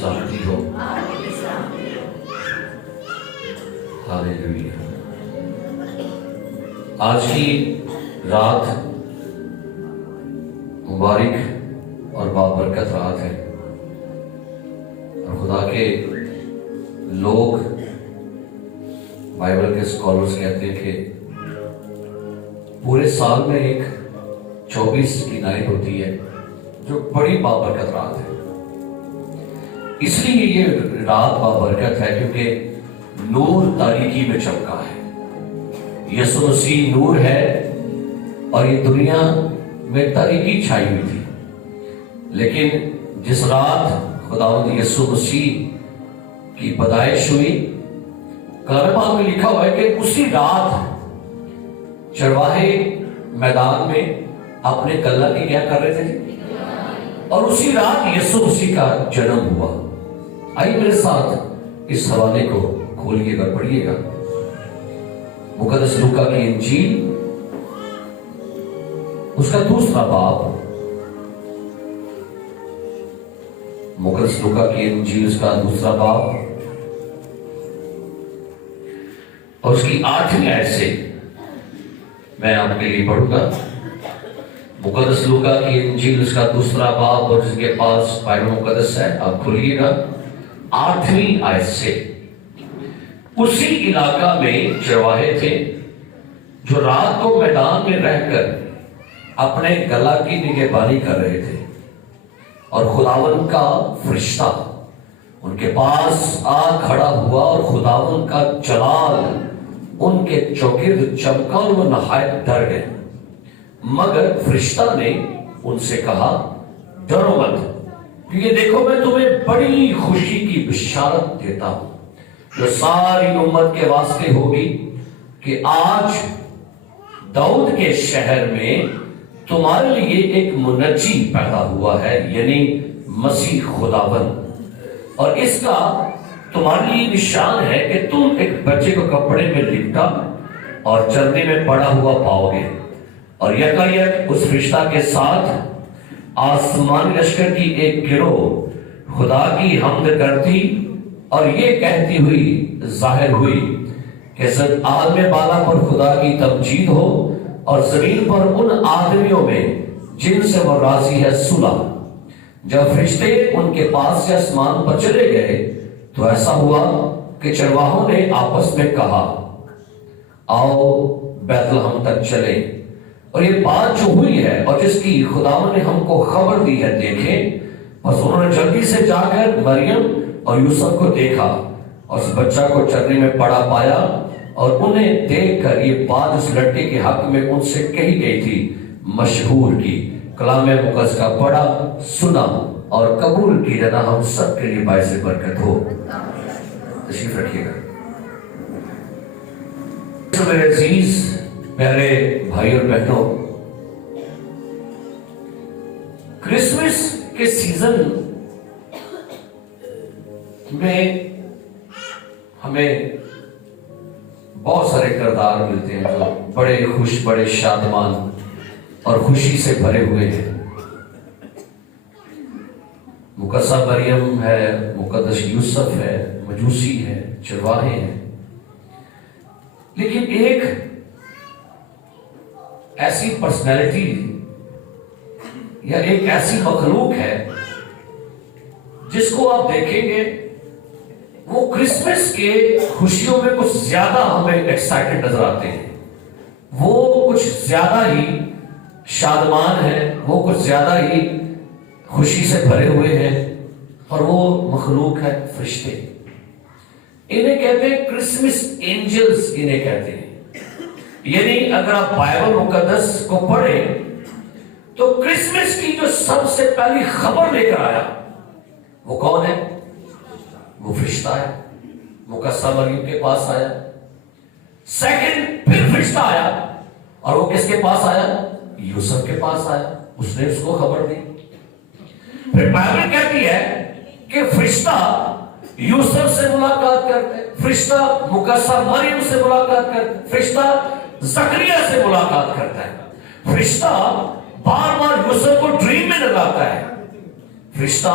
سلامتی ہو۔ ہاللیلویا۔ آج کی رات مبارک اور بابرکت رات ہے، اور خدا کے لوگ بائبل کے اسکالرز کہتے ہیں کہ پورے سال میں ایک 24 کی نائٹ ہوتی ہے جو بڑی بابرکت رات ہے۔ اس لیے یہ رات بابرکت ہے کیونکہ نور تاریکی میں چمکا ہے۔ یسوع مسیح نور ہے اور یہ دنیا میں تاریکی چھائی ہوئی تھی، لیکن جس رات خداوند یسوع مسیح کی پیدائش ہوئی، کلام پاک میں لکھا ہوا ہے کہ اسی رات چرواہے میدان میں اپنے گلہ کی کیا کر رہے تھے، اور اسی رات یسوع مسیح کا جنم ہوا۔ آئیے میرے ساتھ اس حوالے کو کھولیے گا، پڑھیے گا۔ مقدس لوکا کی انجیل اس کا دوسرا باب، مقدس لوکا کی انجیل اس کا دوسرا باب اور اس کی 8ویں آیت سے میں آپ کے لیے پڑھوں گا۔ مقدس لوکا کی انجیل اس کا دوسرا باب، اور جس کے پاس بائبل مقدس ہے آپ کھولیے گا 8ویں آیت سے۔ اسی علاقہ میں چرواہے تھے جو رات کو میدان میں رہ کر اپنے گلہ کی نگہبانی کر رہے تھے، اور خداوند کا فرشتہ ان کے پاس آ کھڑا ہوا، اور خداوند کا جلال ان کے چوگرد چمکا اور وہ نہایت ڈر گئے۔ مگر فرشتہ نے ان سے کہا، ڈرو مت، کیونکہ دیکھو میں تمہیں بڑی خوشی کی بشارت دیتا ہوں جو ساری امت کے واسطے ہوگی، کہ آج داؤد کے شہر میں تمہارے لیے ایک منجی پیدا ہوا ہے، یعنی مسیح خداوند، اور اس کا تمہارے لیے نشان ہے کہ تم ایک بچے کو کپڑے میں لپٹا اور چرنے میں پڑا ہوا پاؤ گے۔ اور یکایک اس فرشتہ کے ساتھ آسمانی لشکر کی ایک گروہ خدا کی حمد کرتی اور یہ کہتی ہوئی ظاہر ہوئی کہ عالم بالا پر خدا کی تمجید ہو، اور زمین پر ان آدمیوں میں جن سے وہ راضی ہے صلح۔ جب فرشتے ان کے پاس سے آسمان پر چلے گئے تو ایسا ہوا کہ چرواہوں نے آپس میں کہا، آؤ بیت لحم تک چلیں اور یہ بات جو ہوئی ہے اور جس کی خداوند نے ہم کو خبر دی ہے دیکھیں۔ بس انہوں نے جلدی سے جا کر مریم اور یوسف کو دیکھا اور اس بچہ کو چرنے میں پڑا پایا، اور انہیں دیکھ کر یہ بات اس لڑکے کے حق میں ان سے کہی گئی تھی مشہور کی۔ کلام مقدس کا پڑھا، سنا اور قبول کی جانا ہم سب کے لیے باعث برکت ہو۔ تشریف رکھیے گا۔ میرے عزیز پیارے بھائی اور بہنوں، کرسمس کے سیزن میں ہمیں بہت سارے کردار ملتے ہیں جو بڑے خوش، بڑے شادمان اور خوشی سے بھرے ہوئے ہیں۔ مقدسہ مریم ہے، مقدس یوسف ہے، مجوسی ہے، چرواہے ہیں، لیکن ایک ایسی پرسنالٹی یا ایک ایسی مخلوق ہے جس کو آپ دیکھیں گے وہ کرسمس کے خوشیوں میں کچھ زیادہ ہمیں ایکسائٹڈ نظر آتے ہیں، وہ کچھ زیادہ ہی شادمان ہیں، وہ کچھ زیادہ ہی خوشی سے بھرے ہوئے ہیں، اور وہ مخلوق ہے فرشتے۔ انہیں کہتے ہیں کرسمس اینجلز، انہیں کہتے ہیں۔ یعنی اگر آپ بائبل مقدس کو پڑھیں تو کرسمس کی جو سب سے پہلی خبر لے کر آیا وہ کون ہے؟ وہ فرشتہ ہے، مقدسہ مریم کے پاس آیا۔ سیکنڈ پھر فرشتہ آیا، اور وہ کس کے پاس آیا؟ یوسف کے پاس آیا، اس نے اس کو خبر دی۔ پھر بائبل کہتی ہے کہ فرشتہ یوسف سے ملاقات کرتے، فرشتہ مقدسہ مریم سے ملاقات کرتے، فرشتہ زکریا سے ملاقات کرتا ہے، فرشتہ بار بار یوسف کو ڈریم میں نظر آتا ہے، فرشتہ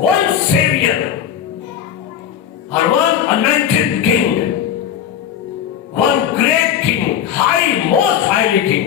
one savior, or one anointed king, one great king, most highly king.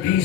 20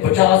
50,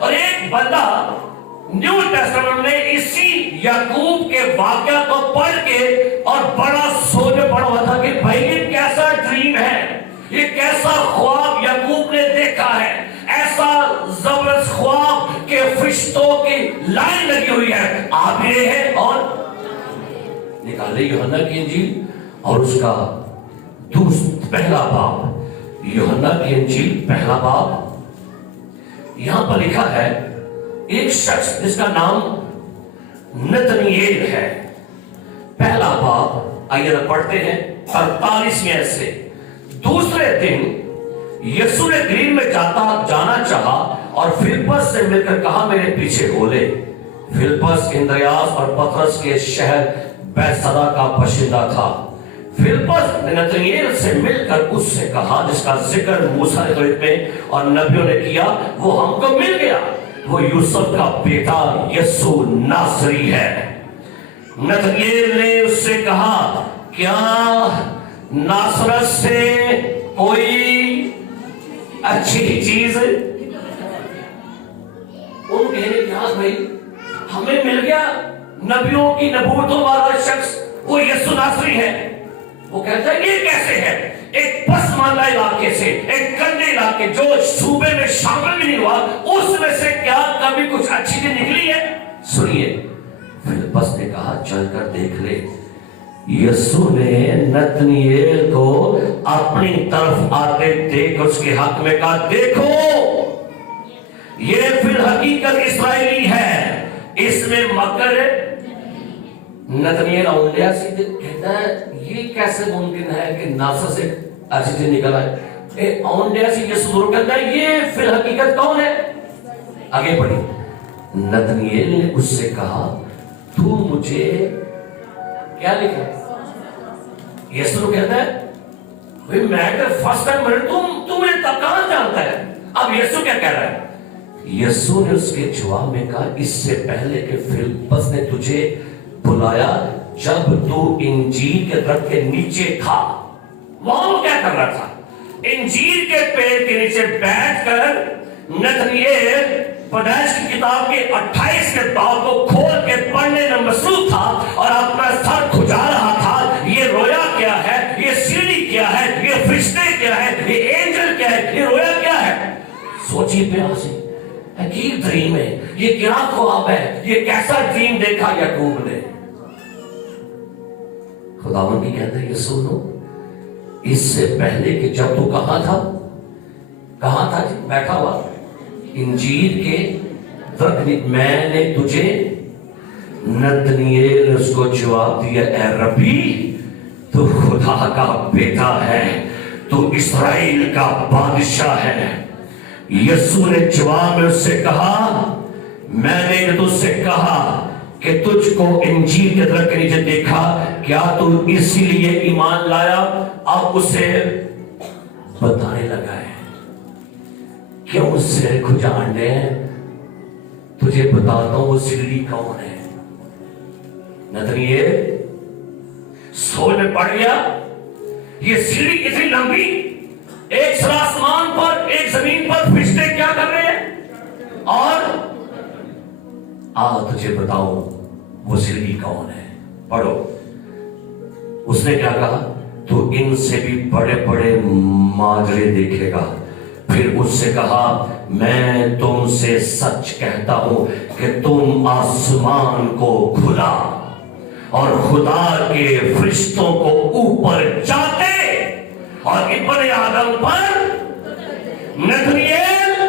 اور ایک بندہ نیو ٹیسٹمنٹ میں اسی یعقوب کے واقعہ کو پڑھ کے اور بڑا سوچ پڑا ہوا تھا کہ بھائی یہ کیسا ڈریم ہے، یہ کیسا خواب یعقوب نے دیکھا ہے، ایسا زبردست خواب کہ فرشتوں کی لائن لگی ہوئی ہے، آپ یہ ہے اور نکالے یوحنا کی انجیل اور اس کا پہلا باب، یوحنا کی انجیل پہلا باب۔ یہاں پر لکھا ہے ایک شخص جس کا نام نتنیل ہے، پہلا باب آئیے پڑھتے ہیں 48ویں سے۔ دوسرے دن یسوع نے گلیل میں جانا چاہا اور فلپس سے مل کر کہا میرے پیچھے ہو لے۔ فلپس اندریاس اور پطرس کے شہر بیتسیدا کا باشندہ تھا۔ فلپس نے نتنیل سے مل کر اس سے کہا جس کا ذکر موسیٰ نے تورات میں اور نبیوں نے کیا، وہ ہم کو مل گیا، وہ یوسف کا بیٹا یسوع ناصری ہے۔ نتنیل نے اس سے کہا کیا ناصرت سے کوئی اچھی چیز؟ ان کہنے کیا بھائی ہمیں مل گیا نبیوں کی نبوتوں والا شخص، وہ یسوع ناصری ہے۔ وہ کہتا ہے یہ کیسے ہے؟ ایک پسماندہ علاقے سے، ایک گندے علاقے جو صوبے میں شامل بھی نہیں ہوا، اس میں سے کیا کبھی کچھ اچھی چیز نکلی ہے؟ سنیے، فلپس نے کہا چل کر دیکھ لے۔ یسوع نے نتنیل کو اپنی طرف آتے دیکھ اس کے حق میں کہا دیکھو یہ فی الحقیقت اسرائیلی ہے، اس میں مکر ہے۔ نتنیل اونڈیا سیدھے کہتا ہے یہ کیسے ممکن ہے کہ ناصرت سے اچھی چیز نکل آئے؟ اونڈیا سی یسوع کہتا ہے یہ فی الحقیقت کون ہے؟ آگے بڑھی، نتنیل نے اس سے کہا تو مجھے کیا لکھا؟ یسوع کہتا ہے میں تو فرسٹ ٹائم ملے، تم مجھے تب کہاں جانتا ہے؟ اب یسوع کیا کہہ رہا ہے؟ یسوع نے اس کے جواب میں کہا اس سے پہلے کہ فلپس نے تجھے بلایا، جب تو انجیر کے درخت کے نیچے تھا، وہاں وہ کیا کر رہا تھا؟ انجیر کے پیڑ کے نیچے بیٹھ کر نتنیل پیدائش کی کتاب کے 28 کے باب کو کھول کے پڑھنے میں مصروف تھا اور اپنا سر کھجا رہا تھا، یہ رویا کیا ہے، یہ سیڑھی کیا ہے، یہ فرشتے کیا ہے، یہ اینجل کیا ہے، یہ رویا کیا ہے؟ سوچی پیار سے، عجیب ڈریم ہے، یہ کیا خواب ہے، یہ کیسا ڈریم دیکھا یعقوب نے؟ خداوند کی کہتا ہے یہ سنو، اس سے پہلے کہ جب تو کہاں تھا جی بیٹھا ہوا انجیر کے درخت، میں نے تجھے، نتنیل نے اس کو جواب دیا اے ربی تو خدا کا بیٹا ہے، تو اسرائیل کا بادشاہ ہے۔ یسوع نے جواب میں اس سے کہا میں نے تجھ سے کہا کہ تجھ کو انجیر کے درخت کے نیچے دیکھا، کیا تو اسی لیے ایمان لایا؟ اب اسے بتانے لگا ہے کیوں سر کھجانے، تجھے بتاتا ہوں وہ سیڑھی کون ہے۔ نتنیل سوچ میں پڑ گیا، یہ سیڑھی اتنی لمبی، ایک سر آسمان پر ایک زمین پر فرشتے کیا کر رہے ہیں، اور تجھے بتاؤں وہ سیڑھی کون ہے۔ پڑھو، اس نے کیا کہا؟ تو ان سے بھی بڑے بڑے ماجرے دیکھے گا۔ پھر اس سے کہا میں تم سے سچ کہتا ہوں کہ تم آسمان کو کھلا اور خدا کے فرشتوں کو اوپر جاتے اور ابن آدم پر، نتنیل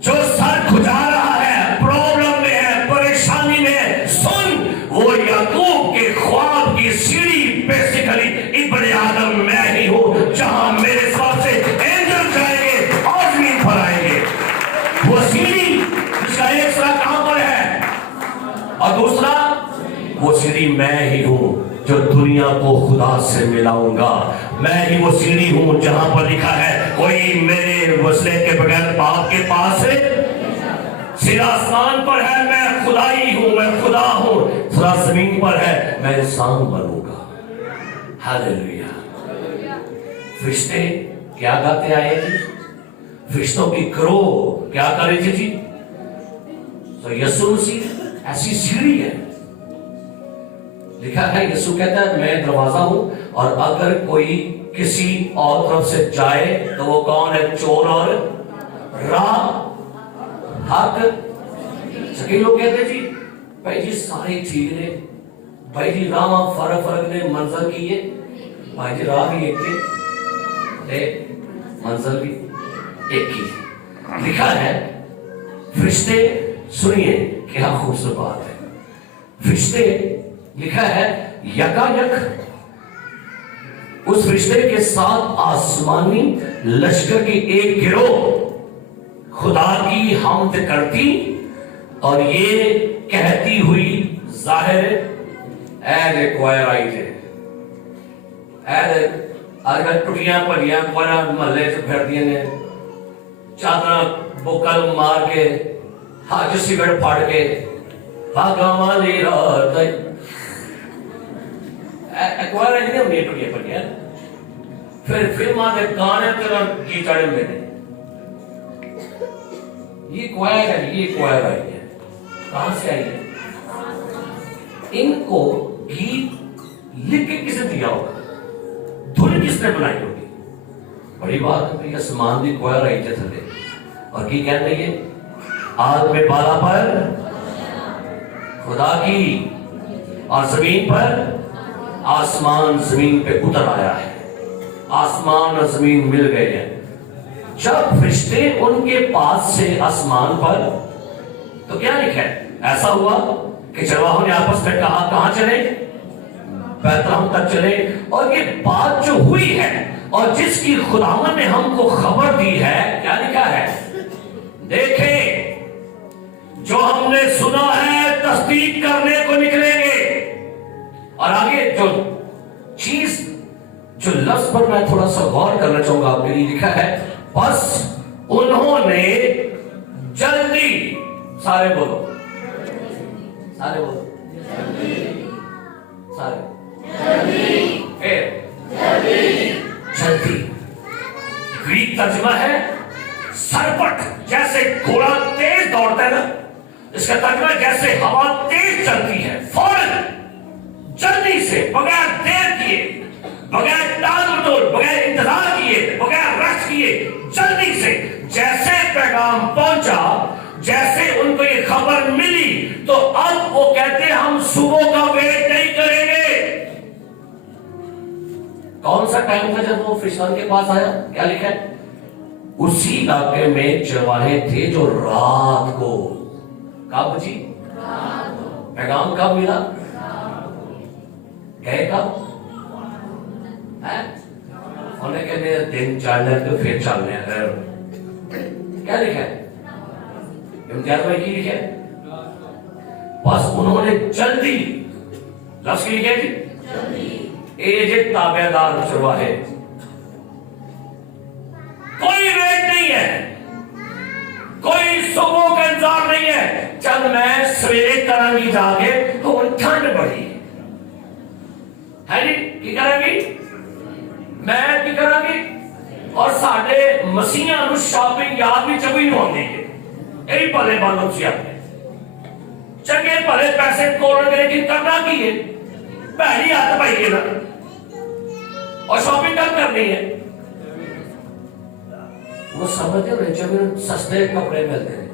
جو سر کھجا رہا ہے، پرابلم میں ہے، پریشانی میں ہے، سن، وہ یعقوب کے خواب کی سیڑھی بیسیکلی ابن آدم میں ہی ہوں، جہاں میرے ساتھ سے اینجل جائیں گے اور زمین پر آئیں گے۔ وہ سیڑھی جس کا ایک سرا کہاں پر ہے اور دوسرا، وہ سیڑھی میں ہی ہوں جو دنیا کو خدا سے ملاؤں گا۔ میں ہی وہ سیڑھی ہوں جہاں پر لکھا ہے کوئی میرے وسیلے کے بغیر باپ کے پاس ہے، سیدھا آسمان پر ہے میں خدائی ہوں، میں خدا ہوں، سیدھا زمین پر ہے میں انسان بنوں گا۔ ہاللیلویہ۔ فرشتے کیا گاتے آئے جی؟ فرشتوں کی کرو کیا کر رہی تھی جی؟ تو یسوع مسیح ایسی سیڑھی ہے. لکھا ہے یسوع کہتا ہے میں دروازہ ہوں اور اگر کوئی کسی اور طرف سے جائے تو وہ کون ہے؟ چور اور راہ حق. سکے لوگ کہتے جی بھائی جی سارے ٹھیک نے بھائی جی راہ فرق نے منزل کی ہے بھائی جی راہ بھی ایک تھے منزل بھی ایک ہی. لکھا ہے فرشتے سنیے کیا خوبصورت بات ہے. فرشتے لکھا ہے یکا یک اس فرشتے کے ساتھ آسمانی لشکر کی ایک گروہ خدا کی حمد کرتی اور یہ کہتی ہوئی ظاہر اے کوائر آئی تھے اے اگر ٹوٹیاں پڑیاں کوئرہ محلے سے پھیر دیے نے چادرہ بکل مار کے ہاتھ سگڑ پھاڑ کے بھاگا مالی رات ایکوائر آئی نہیں ہم ٹوٹیاں پڑیاں پھر فلم آتے گانے تیرا کی چڑھے میں یہ کوائر ہے یہ کوائر آئی ہے کہاں سے آئی ہے؟ ان کو گیت لکھ کے کس نے دیا ہوگا؟ دھن کس نے بنائی ہوگی؟ بڑی بات ہے. آسمان دی کوائر آئی تھے تھلے اور کی کہہ رہی ہے آگ میں بالا پر خدا کی اور زمین پر آسمان زمین پہ اتر آیا ہے. آسمان اور زمین مل گئے ہیں. جب فرشتے ان کے پاس سے آسمان پر تو کیا لکھا ہے؟ ایسا ہوا کہ چرواہوں نے آپس میں کہا کہاں چلے؟ بیت لحم تک چلے. اور یہ بات جو ہوئی ہے اور جس کی خداوند نے ہم کو خبر دی ہے کیا لکھا ہے؟ دیکھیں جو ہم نے سنا ہے تصدیق کرنے کو نکلیں گے. اور آگے جو چیز جو لفظ پر میں تھوڑا سا غور کرنا چاہوں گا آپ کے لیے لکھا ہے بس انہوں نے جلدی سارے بولو سارے بولو سارے جلدی. گریک ترجمہ ہے سرپٹ جیسے گھوڑا تیز دوڑتا ہے نا اس کا ترجمہ جیسے ہوا تیز چلتی ہے فوراً جلدی سے بغیر دیر کیے بغیر ٹال مٹول بغیر انتظار کیے بغیر رش کیے جلدی سے جیسے پیغام پہنچا جیسے ان کو یہ خبر ملی تو اب وہ کہتے ہیں ہم صبح کا ویٹ نہیں کریں گے. کون سا ٹائم تھا جب وہ فرشتوں کے پاس آیا؟ کیا لکھا ہے؟ اسی علاقے میں چرواہے تھے جو رات کو کب جی پیغام کب ملا گئے کب انہیں کہنے دن چلنے تو پھر چلنے کیا لکھا ہے؟ امتیاز بھائی کی لکھا ہے؟ بس انہوں نے جلدی لفظ کی لکھا جی ایجد تابع دار چرواہے کوئی ویٹ نہیں ہے کوئی صبح کا انتظار نہیں ہے. جب میں سویرے کریں گی جا کے تو وہ ٹھنڈ بڑی ہے جی کی کریں گی میں کی کریں گی اور ساڑھے مسیحاں نو شاپنگ یاد بھی چبھی نہیں ہوندی ہے یہی پلے بالوں سے اپنے چنگے پلے پیسے کولن کے لیکن کرنا کی ہے پہلی ہاتھ پائی نا اور شاپنگ کب کرنی ہے. وہ سمجھتے ہیں جب سستے کپڑے ملتے ہیں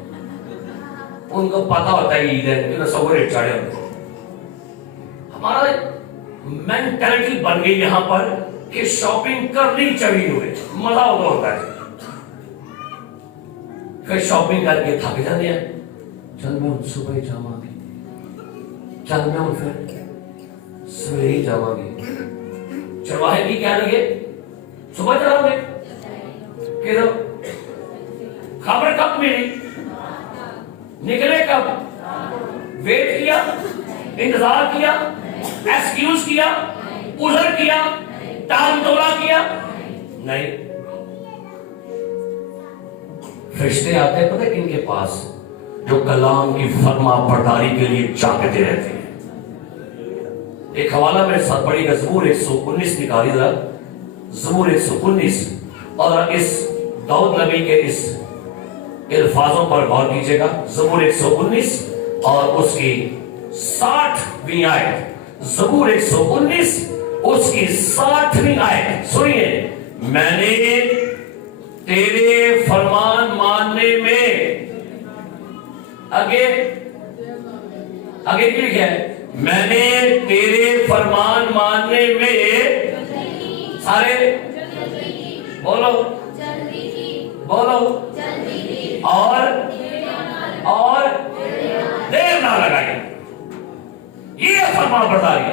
ان کو پتا ہوتا ہے عید ہے کہ سب ریٹ چڑھے ہوتے ہیں. ہمارا مینٹلٹی بن گئی یہاں پر کہ شاپنگ کرنی چاہیے ہوئے مزہ ہوتا ہے. پھر شاپنگ کر کے تھک جاتے ہیں چل میں صبح ہی جاواں گی چل میں پھر سویرے ہی جاواں گی. چرواہے کی کہہ رہے صبح چلاؤ گے کہ خبر کب ملی نکلے کب ویٹ کیا انتظار کیا ایکسکیوز کیا عذر کیا ٹال ٹولا کیا نہیں. فرشتے آتے ہیں پتہ کن کے پاس جو کلام کی فرما برداری کے لیے جاگتے رہتے ہیں. ایک حوالہ میرے ساتھ پڑھی گا زبور 119 نکالی ذرا زبور 119 اور اس داؤد نبی کے اس الفاظوں پر غور کیجئے گا. زبور 119 اور اس کی 60ویں آیت. زبور 119 اس کی 60ویں آیت سنیے. میں نے تیرے فرمان ماننے میں آگے کی لکھا ہے. میں نے تیرے فرمان ماننے میں سارے بولو اور دیر نہ لگائی. یہ فرمان برداری.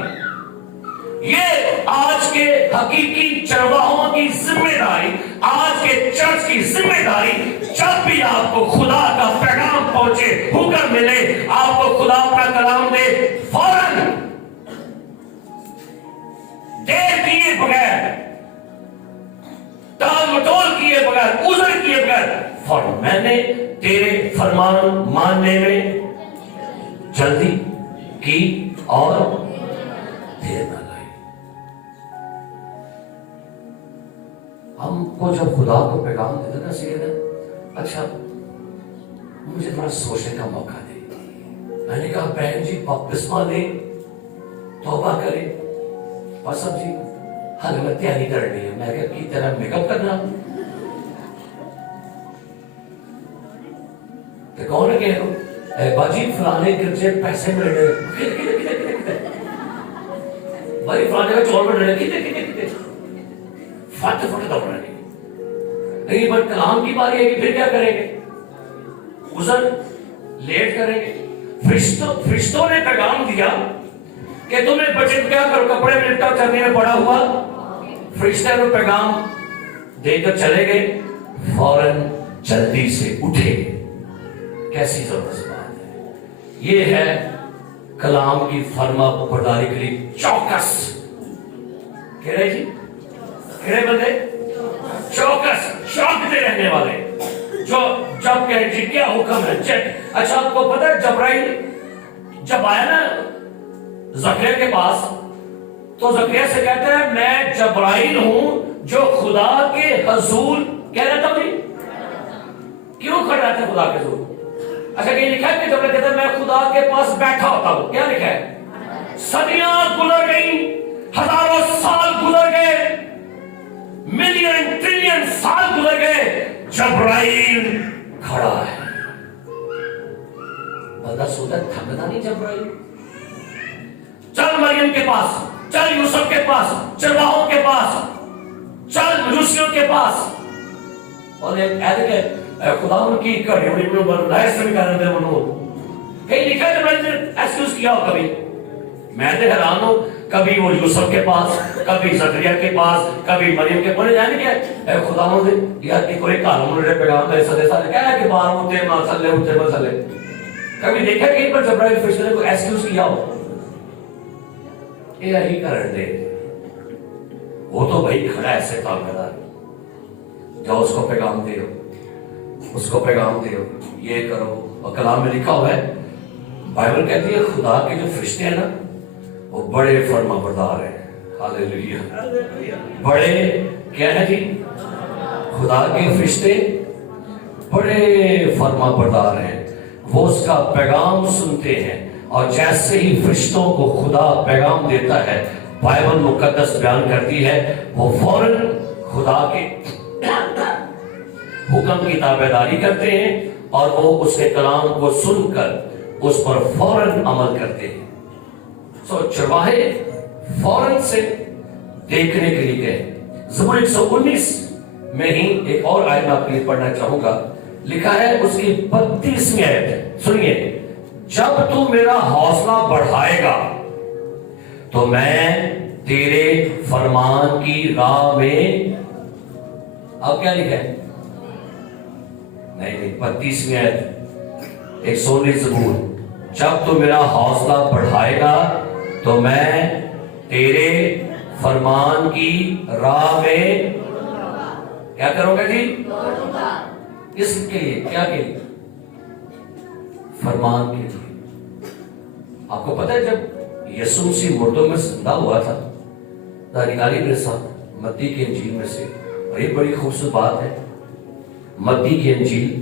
یہ آج کے حقیقی چرواہوں کی ذمہ داری, آج کے چرچ کی ذمہ داری. جب بھی آپ کو خدا کا پیغام پہنچے, حکم ملے, آپ کو خدا کا کلام دے, فوراً دیر کیے بغیر, ٹال مٹول کیے بغیر, عذر کیے بغیر فوراً میں نے تیرے فرمان ماننے میں جلدی کی اور دیر نہ. ہم کو جب خدا کو پیغام دیتے نا سیدھا, اچھا مجھے تھوڑا سوچنے کا موقع دے. میں نے کہا بہن جی بپتسمہ لے, توبہ کرے, اور سب جی ہمیں تیاری کرنی ہے. میں کہا کی طرح میک اپ کرنا تو کون ہے کہ باجی فلانے گرجے پیسے مل رہے, بھائی فلانے کا چول بن رہے کتنے فٹ دوڑ رہے. لیکن پر کلام کی باری ہے کہ پھر کیا کریں گے, عذر لیٹ کریں گے. فرشتوں نے پیغام دیا کہ تمہیں بچت کیا کرو, کپڑے میں لپٹا چلنے میں پڑا ہوا. فرشتے نے پیغام دے کر چلے گئے, فوراً جلدی سے اٹھے. کیسی زبردست بات ہے. یہ ہے کلام کی فرما برداری کے لیے چوکس. کہہ رہے جی کہہ بندے چوکس, چوکتے رہنے والے, جو جب کہے جی کیا حکم ہے چیک. اچھا آپ کو پتا ہے جبرائیل جب آیا نا زکریا کے پاس, تو زکریا سے کہتا ہے میں جبرائیل ہوں جو خدا کے حضور کہہ رہا تھا. کیوں کھڑا رہتا ہے خدا کے حضور؟ اچھا کہ لکھا ہے کہ جبرائیل کہتا ہے میں خدا کے پاس بیٹھا ہوتا ہوں. کیا لکھا ہے؟ صدیاں گزر گئی, ہزاروں سال گزر گئے, ملین ٹریلین سال گزر گئے, جبرائیل کھڑا ہے. بندہ سوچتا تھکتا نہیں جبرائیل. چل مریم کے پاس, چل یوسف کے پاس, چرواہوں کے پاس, چل مجوسیوں کے پاس. اور ایک عہد کے خدا ان کی کڑی ہوئی میں نئے سے بھی کرنے دے منو. کہیں لکھا ہے جبرائیل نے ایکسکیوز کیا ہو کبھی؟ میں تو حیران ہوں. کبھی وہ یوسف کے پاس, کبھی زکریا کے پاس, کبھی مریم کے پاس. جانے کیا خدا ہوں دے یار کی کوئی کالم نے پیغام دے سدے سارے کیا ہے کہ باہر ہوتے مسئلے ہوتے مسئلے. کبھی دیکھا کہیں پر جبرائیل فرشتے نے کوئی ایکسکیوز کیا ہو؟ یہی کرن دے. وہ تو بھائی کھڑا ہے ایسے کام کرا, جاؤ اس کو پیغام دیو, اس کو پیغام دیو, یہ کرو. اور کلام میں لکھا ہوا ہے, بائبل کہتی ہے خدا کے جو فرشتے ہیں نا وہ بڑے فرما بردار ہیں. ہاللیلویہ. بڑے کیا ہے جی؟ خدا کے فرشتے بڑے فرما بردار ہیں. وہ اس کا پیغام سنتے ہیں, اور جیسے ہی فرشتوں کو خدا پیغام دیتا ہے, بائبل مقدس بیان کرتی ہے, وہ فوراً خدا کے حکم کی تابعداری کرتے ہیں, اور وہ اس کے کلام کو سن کر اس پر فوراً عمل کرتے ہیں. سو چرواہے فوراً سے دیکھنے کے لیے گئے. زبور 119 میں ہی ایک اور آیت میں آپ کے لیے پڑھنا چاہوں گا. لکھا ہے اس کی 32ویں آیت, سنیے. جب تو میرا حوصلہ بڑھائے گا تو میں تیرے فرمان کی راہ میں, اب کیا لکھا ہے؟ نہیں 32ویں آیت 119 زبور. جب تو میرا حوصلہ بڑھائے گا تو میں تیرے فرمان کی راہ میں کیا کروں گا جی؟ اس کے لیے کیا کے لیے؟ فرمان کے لیے. آپ کو پتہ ہے جب یسوع مسیح مردوں میں زندہ ہوا تھا, نکالی میرے ساتھ متی کی انجیل میں سے, اور یہ بڑی خوبصورت بات ہے. متی کی انجیل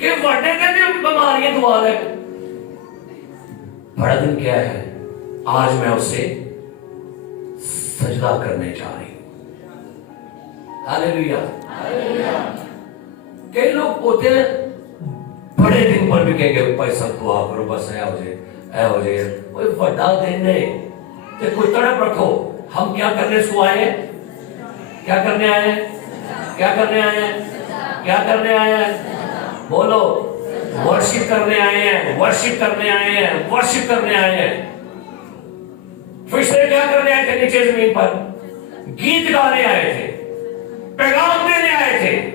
کہ وڈے کہتے بیماریاں دعا لے. بڑا دن کیا ہے؟ آج میں اسے سجدہ کرنے جا رہی ہوں. ہاللیلویا. کئی لوگ ہوتے ہیں بڑے دن پر بھی کہیں گے بھائی سب دعا کرو بس اے ہو جائے. کوئی بڑا دن نہیں کہ کوئی تڑپ رکھو. ہم کیا کرنے سو آئے ہیں؟ کیا کرنے آئے ہیں؟ کیا کرنے آئے ہیں؟ کیا کرنے آئے ہیں؟ بولو. ورشپ کرنے آئے ہیں. ورشپ کرنے آئے ہیں. ورشپ کرنے آئے ہیں. فرشتے کیا کرنے آئے تھے؟ نیچے زمین پر گیت گانے آئے تھے, پیغام دینے آئے تھے.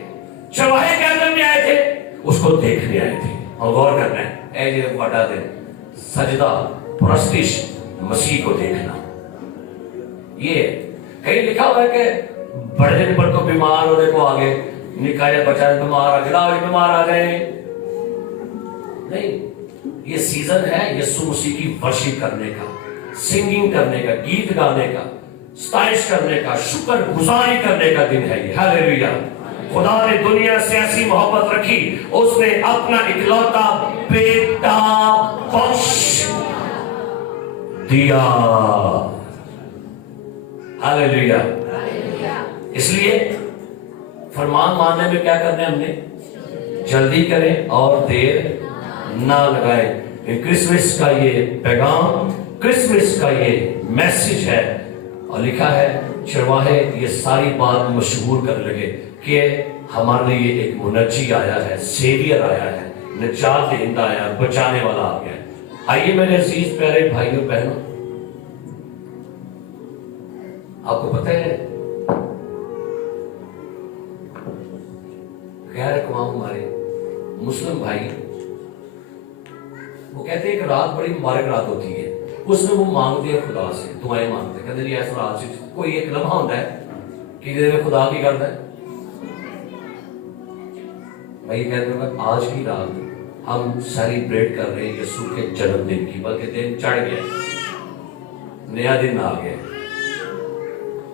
چرواہے کیا کرنے آئے تھے؟ اس کو دیکھنے آئے تھے. اور غور کرنا ہے اے یہ بڑا دن سجدہ پرستش مسیح کو دیکھنا. یہ کہیں لکھا ہوا ہے کہ بڑے دن پر تو بیمار ہونے کو آگے نکا یا بچہ بیمار آ گیا بیمار آ گئے. نہیں, یہ سیزن ہے یسوع مسیح کی ورشپ کرنے کا, سنگنگ کرنے کا, گیت گانے کا, ستائش کرنے کا, شکر گزاری کرنے کا دن ہے یہ. ہاللیلویا. خدا نے دنیا سے ایسی محبت رکھی, اس نے اپنا اکلوتا بیٹا بخش دیا. ہاللیلویا. اس لیے فرمان ماننے میں کیا کرنا ہے؟ ہم نے جلدی کریں اور دیر نہ لگائیں. کرسمس کا یہ پیغام, کرسمس کا یہ میسج ہے. اور لکھا ہے چرواہے یہ ساری بات مشہور کر لگے کہ ہمارے لیے ایک منجی آیا ہے, سیویئر آیا ہے, نجات دہندہ آیا ہے, بچانے والا آ گیا ہے. آئیے میرے عزیز پیارے بھائیوں بہنوں, آپ کو پتہ ہے غیر اقوام ہمارے مسلم بھائی وہ کہتے ہیں کہ رات بڑی مبارک رات ہوتی ہے, اس میں وہ مانگتے ہیں خدا سے, دعائیں مانگتے ہیں. کہتے ہیں ایسا رات سے کوئی ایک لمحہ ہوتا ہے کہ خدا کی کرتا ہے. میں یہ کہتا ہوں کہ آج کی رات ہم سیلیبریٹ کر رہے ہیں یسوع کے جنم دن کی, بلکہ دن چڑھ گیا, نیا دن آ گیا.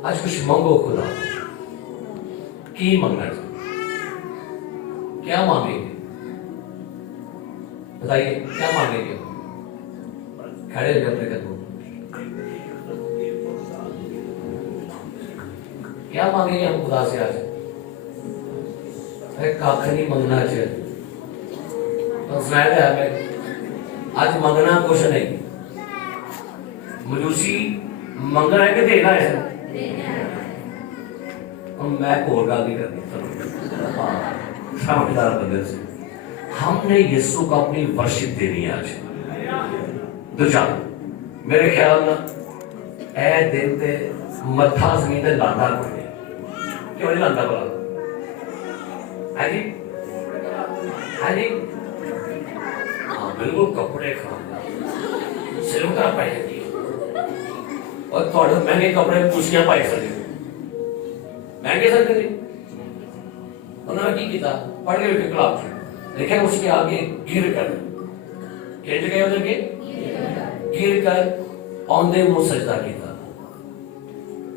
آج کچھ مانگو خدا کی مانگنا ہے. کیا مانگیں گے؟ بتائیے کیا مانگیں گے؟ کھڑے ہو اپنے قدموں. کیا مانگیں گے ہم خدا سے آج؟ کاکھ نہیں منگنا چاہیے. آج منگنا کچھ نہیں. مجوسی منگنا ہے کہ دینا ہے. میں کوئی گل نہیں کرنی سمجھدار بندے سے. ہم نے یسوع کو اپنی ورشپ دینی ہے آج. دوجا میرے خیال میں اے دن تے متھا زمین تے لاندا کوئی نہیں. کیوں نہیں لاندا بلا؟ ہاں جی ہاں جی ہاں بالکل. کپڑے خراب سلوکا پائی جاتی اور تھوڑے مہنگے کپڑے کچھیاں پائی سکتے, مہنگے سکتے نہیں. انہوں نے کی کیا پڑھ کے بھی کلاب سے لیکن اس کے آگے گر کر کہتے گئے ادھر کے گر کر اوندے منہ سجدہ کیتا.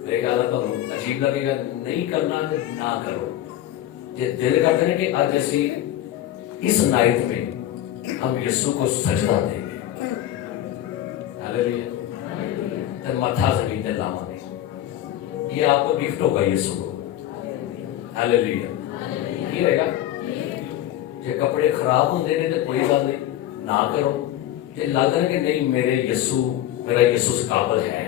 میرے خیال تو عجیب لگے گا, نہیں کرنا نہ کرو. یہ دل کرتے ہیں کہ آج ایسی اس نائٹ میں ہم یسوع کو سجدہ دیں گے. ہاللیلویا. تے متھا زمین تے لاواں گے. یہ آپ کو گفٹ ہوگا یسوع کو. ہاللیلویا. یہ رہے گا. جے کپڑے خراب ہوندے نے تے کوئی گل نہیں, نہ کرو. جے لگ رہا کہ نہیں میرے یسوع میرا یسوع قابل ہے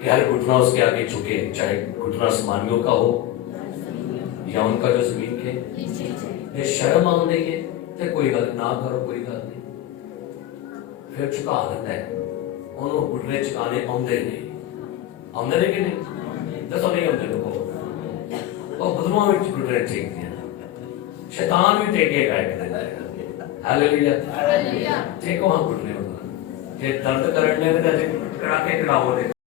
کہ ہر گھٹنا اس کے آگے جھکے, چاہے گھٹنا آسمانیوں کا ہو یا ان کا جو زمین کے. یہ شرم آن دیں گے تے کوئی گل نہ کرو, کوئی گل نہیں. پھر چکا دیتا ہے انہوں گھٹنے چکانے آندے نہیں. آندے نہیں کہ نہیں؟ دسو نہیں آندے لوگوں. وہ بدلوں میں گھٹنے ٹھیک دیا, شیطان بھی ٹیکے گا ایک دن. ہاللیلویا. ٹھیکو ہم گھٹنے ہوتا. یہ درد کرنے میں کڑا کے کڑاو دے